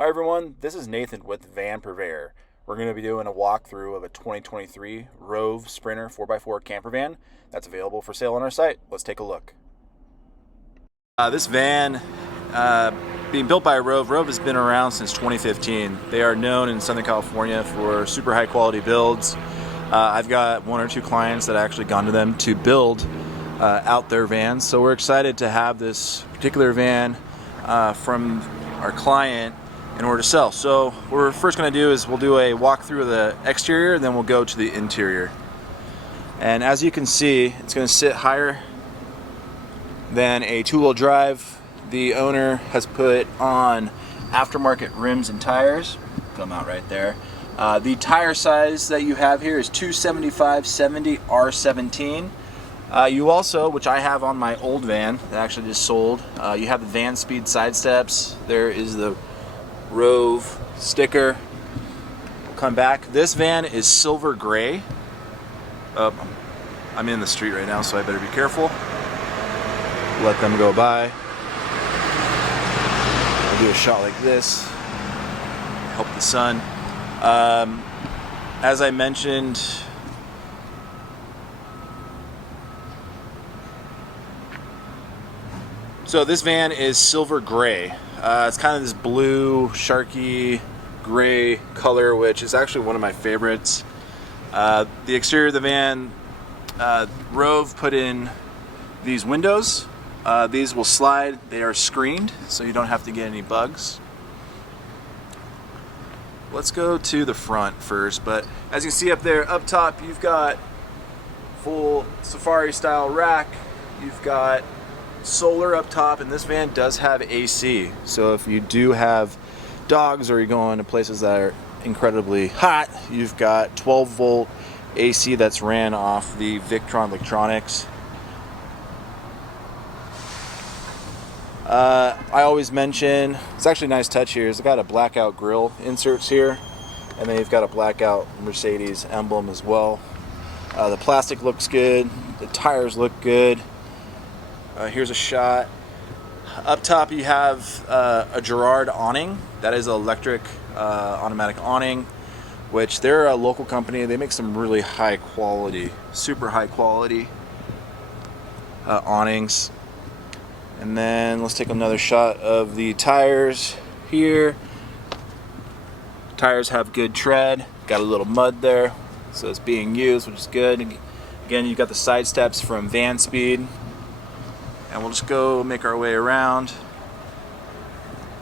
Hi everyone, this is Nathan with Van Purveyor. We're going to be doing a walkthrough of a 2023 ROAV Sprinter 4x4 camper van that's available for sale on our site. Let's take a look. This van, being built by ROAV. ROAV has been around since 2015. They are known in Southern California for super high quality builds. I've got one or two clients that actually gone to them to build out their vans. So we're excited to have this particular van from our client in order to sell. So what we're first going to do is we'll do a walkthrough of the exterior, and then we'll go to the interior. And as you can see, it's going to sit higher than a two-wheel drive. The owner has put on aftermarket rims and tires. Come out right there. The tire size that you have here is 275/70 R17. You also, which I have on my old van that actually just sold, you have the Van Speed side steps. There is the ROAV sticker. We'll come back. This van is silver gray. I'm in the street right now, so I better be careful. Let them go by. I'll do a shot like this. Help the sun. As I mentioned, so this van is silver gray. It's kind of this blue, sharky, gray color, which is actually one of my favorites. The exterior of the van, ROAV put in these windows. These will slide. They are screened, so you don't have to get any bugs. Let's go to the front first, but as you can see up there, up top, you've got full safari style rack. You've got solar up top, and this van does have AC. So if you do have dogs or you're going to places that are incredibly hot, you've got 12 volt AC that's ran off the Victron electronics. I always mention, it's actually a nice touch here, it's got a blackout grill inserts here, and then you've got a blackout Mercedes emblem as well. The plastic looks good, the tires look good. Here's a shot. Up top you have a Gerard awning. That is an electric automatic awning, which they're a local company. They make some really high quality, super high quality awnings. And then let's take another shot of the tires here. Tires have good tread. Got a little mud there, so it's being used, which is good. Again, you've got the side steps from Van Speed. And we'll just go make our way around.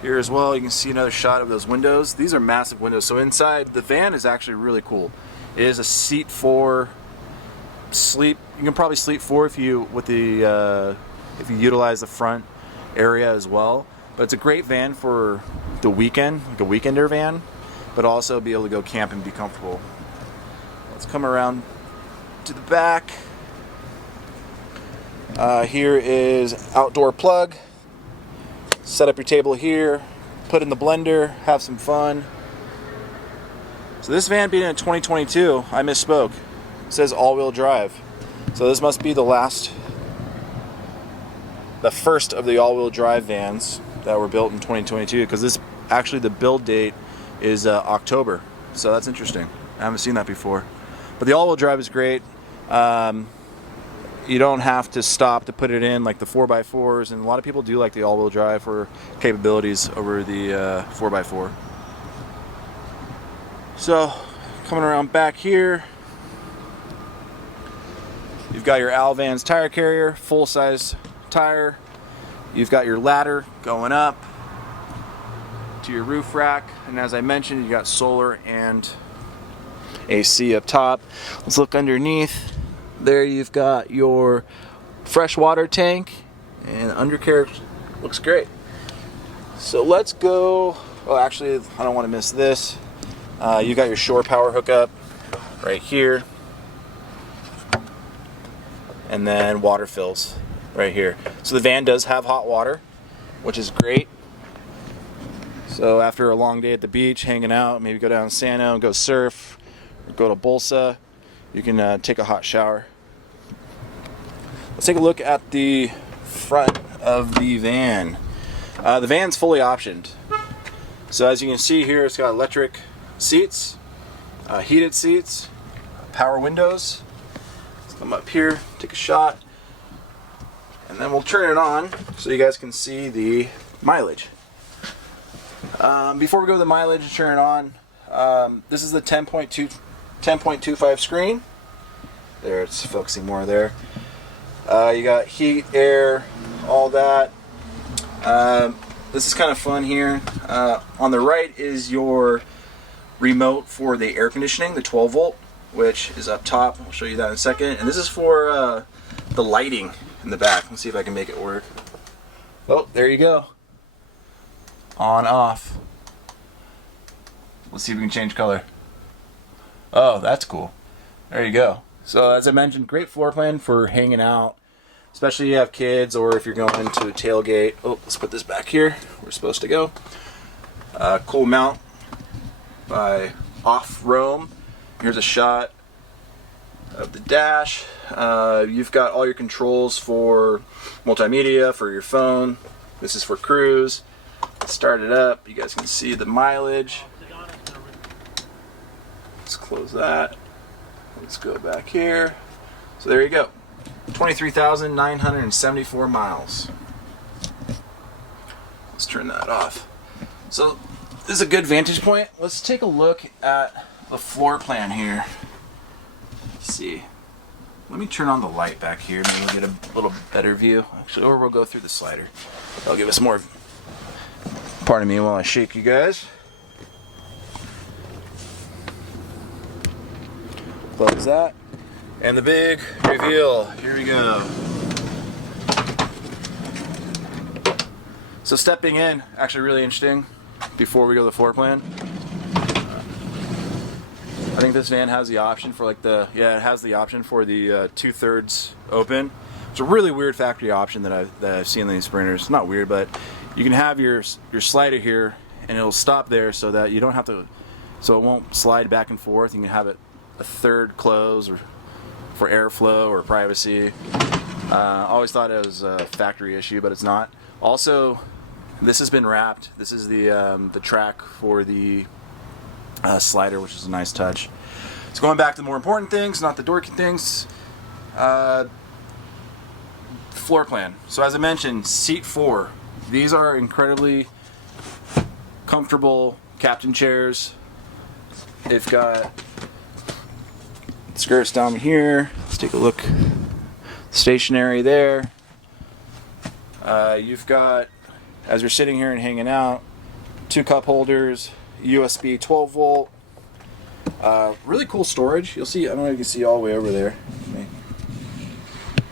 Here as well, you can see another shot of those windows. These are massive windows. So inside, the van is actually really cool. It is a seat for sleep. You can probably sleep four if you if you utilize the front area as well. But it's a great van for the weekend, like a weekender van, but also be able to go camp and be comfortable. Let's come around to the back. Here is outdoor plug. Set up your table here, put in the blender, have some fun. So this van being in 2022, I misspoke. It says all-wheel drive. So this must be the first of the all-wheel drive vans that were built in 2022, because this actually, the build date is October. So that's interesting. I haven't seen that before. But the all-wheel drive is great. You don't have to stop to put it in like the 4x4s, and a lot of people do like the all-wheel drive for capabilities over the 4x4. So coming around back here, you've got your Vans tire carrier, full-size tire. You've got your ladder going up to your roof rack, and as I mentioned, you got solar and AC up top. Let's look underneath. There you've got your freshwater tank, and the undercarriage looks great. So let's go. Oh, actually, I don't want to miss this. You got your shore power hookup right here, and then water fills right here. So the van does have hot water, which is great. So after a long day at the beach, hanging out, maybe go down to Sano and go surf, or go to Bolsa, you can take a hot shower. Let's take a look at the front of the van. The van's fully optioned. So as you can see here, it's got electric seats, heated seats, power windows. Let's come up here, take a shot, and then we'll turn it on so you guys can see the mileage. Before we go to the mileage and turn it on, this is the 10.25 screen. There, it's focusing more there. You got heat, air, all that. This is kind of fun here. On the right is your remote for the air conditioning, the 12 volt, which is up top. I'll show you that in a second. And this is for the lighting in the back. Let's see if I can make it work. Oh, there you go. On, off. Let's see if we can change color. Oh, that's cool. There you go. So as I mentioned, great floor plan for hanging out, especially if you have kids or if you're going to tailgate. Oh, let's put this back here. We're supposed to go. Cool mount by ROAV. Here's a shot of the dash. You've got all your controls for multimedia, for your phone. This is for cruise. Start it up. You guys can see the mileage. Let's close that. Let's go back here. So there you go. 23,974 miles. Let's turn that off. So this is a good vantage point. Let's take a look at the floor plan here. Let's see. Let me turn on the light back here. Maybe we'll get a little better view. Actually, or we'll go through the slider. That'll give us more. Pardon me while I shake you guys. Close that. And the big reveal. Here we go. So stepping in, actually really interesting. Before we go to the floor plan, I think this van has the option for like it has the option for the 2/3 open. It's a really weird factory option that I've seen in these Sprinters. It's not weird, but you can have your slider here, and it'll stop there so that you don't have to, so it won't slide back and forth. You can have it a third close or for airflow or privacy. I always thought it was a factory issue, but it's not. Also, this has been wrapped. This is the track for the slider, which is a nice touch. So going back to the more important things, not the dorky things. Floor plan. So as I mentioned, seat 4. These are incredibly comfortable captain chairs. They've got skirts down here. Let's take a look. Stationary there. You've got, as you're sitting here and hanging out, 2 cup holders, USB 12 volt. Really cool storage. You'll see, I don't know if you can see all the way over there.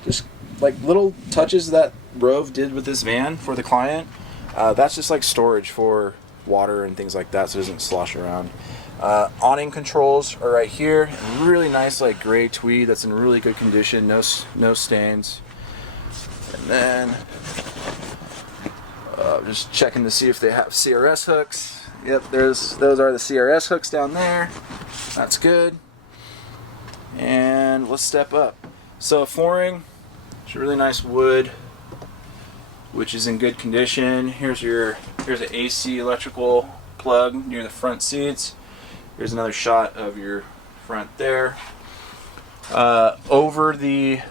Just like little touches that ROAV did with this van for the client. That's just like storage for water and things like that, so it doesn't slosh around. Awning controls are right here. Really nice, like gray tweed that's in really good condition. No stains. And then just checking to see if they have CRS hooks. Yep, those are the CRS hooks down there. That's good. And let's step up. So flooring, it's really nice wood, which is in good condition. Here's an AC electrical plug near the front seats. Here's another shot of your front there. Over the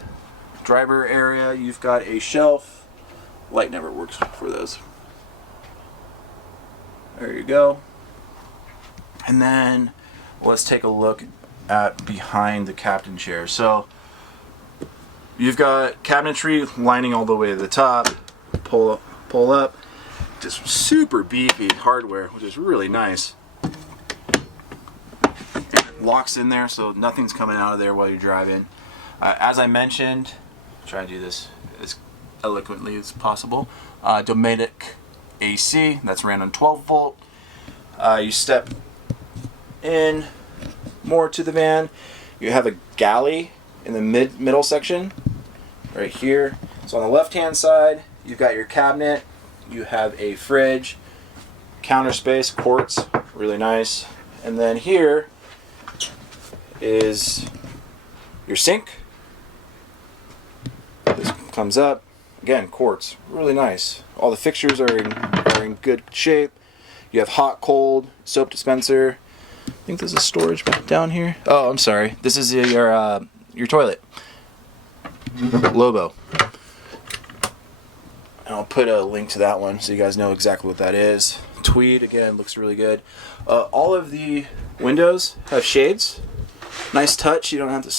driver area, you've got a shelf. Light never works for those. There you go. And then let's take a look at behind the captain chair. So you've got cabinetry lining all the way to the top. Pull up. Just super beefy hardware, which is really nice. Locks in there, so nothing's coming out of there while you're driving. As I mentioned, try to do this as eloquently as possible. Domestic AC, that's ran on 12 volt. You step in more to the van. You have a galley in the middle section, right here. So on the left-hand side, you've got your cabinet. You have a fridge, counter space, quartz, really nice. And then here is your sink. This comes up, again, quartz, really nice. All the fixtures are in good shape. You have hot, cold, soap dispenser. I think there's a storage back down here. Oh, I'm sorry. This is your toilet. Lobo. And I'll put a link to that one so you guys know exactly what that is. Tweed, again, looks really good. All of the windows have shades. Nice touch. You don't have to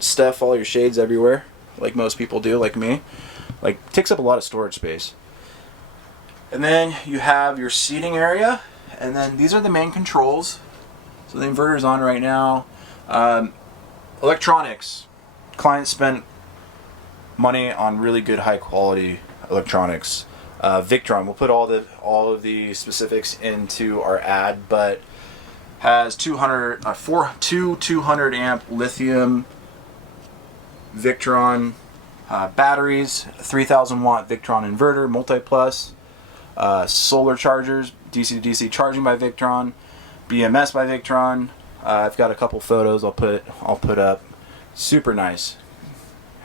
stuff all your shades everywhere like most people do, like me. Like, takes up a lot of storage space. And then you have your seating area, and then these are the main controls. So the inverter's on right now. Electronics. Clients spent money on really good, high quality electronics. Victron. We'll put all of the specifics into our ad, but has 200 amp lithium Victron batteries, 3,000 watt Victron inverter, multi-plus, solar chargers, DC to DC charging by Victron, BMS by Victron. I've got a couple photos I'll put up. Super nice,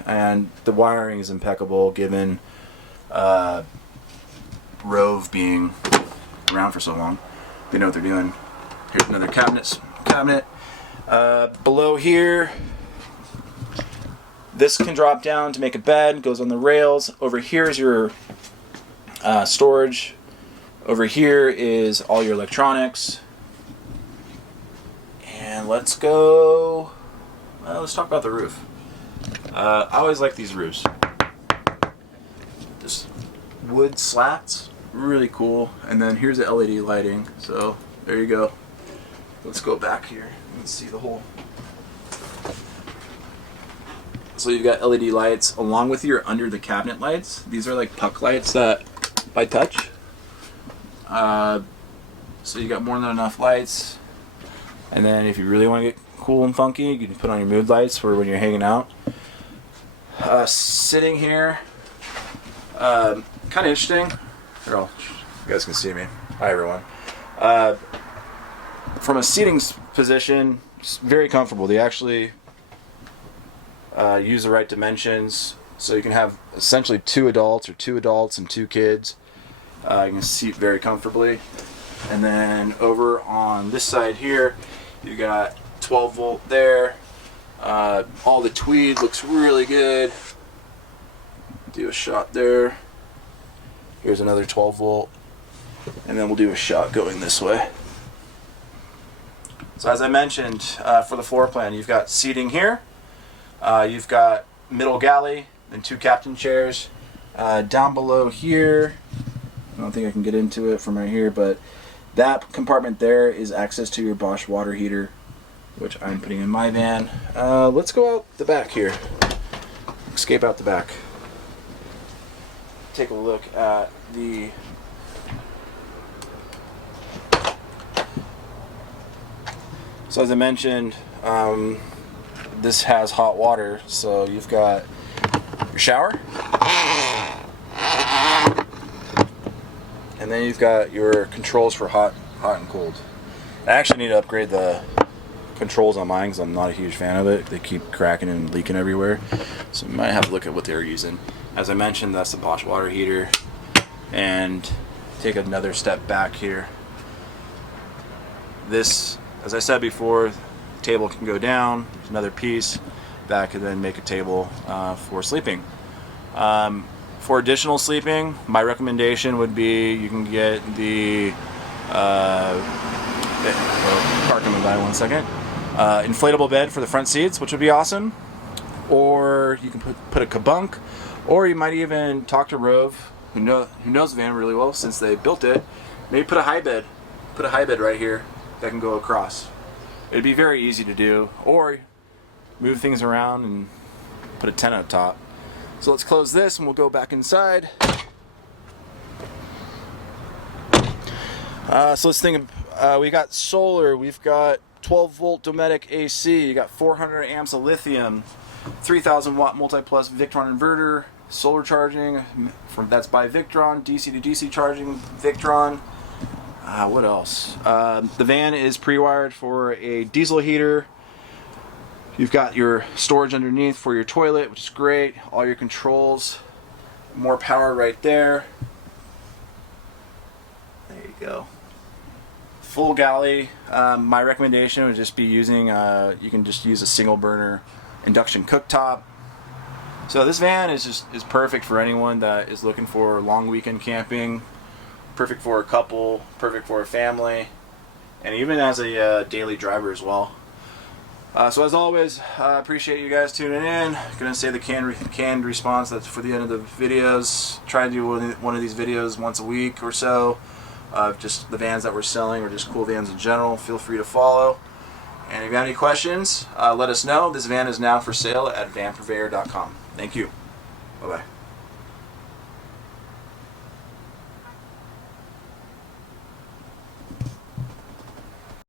and the wiring is impeccable given ROAV being around for so long. They know what they're doing. Here's another cabinet. Below here, this can drop down to make a bed, goes on the rails. Over here is your storage. Over here is all your electronics. And let's go, well, let's talk about the roof. I always like these roofs. Just wood slats, really cool. And then here's the LED lighting, so there you go. Let's go back here and see the whole. So you've got LED lights along with your under the cabinet lights. These are like puck lights that by touch. So you got more than enough lights. And then if you really want to get cool and funky, you can put on your mood lights for when you're hanging out. Sitting here, kind of interesting. Here, you guys can see me. Hi everyone. From a seating position, it's very comfortable. They actually use the right dimensions, so you can have essentially 2 adults or 2 adults and 2 kids. You can seat very comfortably. And then over on this side here, you got 12 volt there. All the tweed looks really good. Do a shot there. Here's another 12 volt. And then we'll do a shot going this way. So as I mentioned, for the floor plan, you've got seating here. You've got middle galley, then 2 captain chairs. Down below here, I don't think I can get into it from right here, but that compartment there is access to your Bosch water heater, which I'm putting in my van. Let's go out the back here. Escape out the back. Take a look at the So as I mentioned, this has hot water, so you've got your shower, and then you've got your controls for hot and cold. I actually need to upgrade the controls on mine because I'm not a huge fan of it. They keep cracking and leaking everywhere, so you might have to look at what they're using. As I mentioned, that's the Bosch water heater. And take another step back here. This, as I said before, the table can go down. There's another piece that can then make a table for sleeping. For additional sleeping, my recommendation would be you can get the park them by 1 second. Inflatable bed for the front seats, which would be awesome. Or you can put a kabunk, or you might even talk to ROAV, who knows the van really well since they built it. Maybe put a high bed right here that can go across. It'd be very easy to do, or move things around and put a tent up top. So let's close this and we'll go back inside. So let's think. We got solar. We've got 12 volt Dometic AC. You got 400 amps of lithium, 3,000 watt multi-plus Victron inverter, solar charging that's by Victron, DC to DC charging Victron. What else? The van is pre-wired for a diesel heater. You've got your storage underneath for your toilet, which is great. All your controls, more power right there. There you go. full galley. My recommendation would just be using, you can just use a single burner induction cooktop. So this van is perfect for anyone that is looking for long weekend camping, perfect for a couple, perfect for a family, and even as a daily driver as well. So as always, I appreciate you guys tuning in. Gonna say the canned response that's for the end of the videos. Try to do one of these videos once a week or so. Just the vans that we're selling or just cool vans in general. Feel free to follow. And if you have any questions, let us know. This van is now for sale at vanpurveyor.com. Thank you. Bye-bye.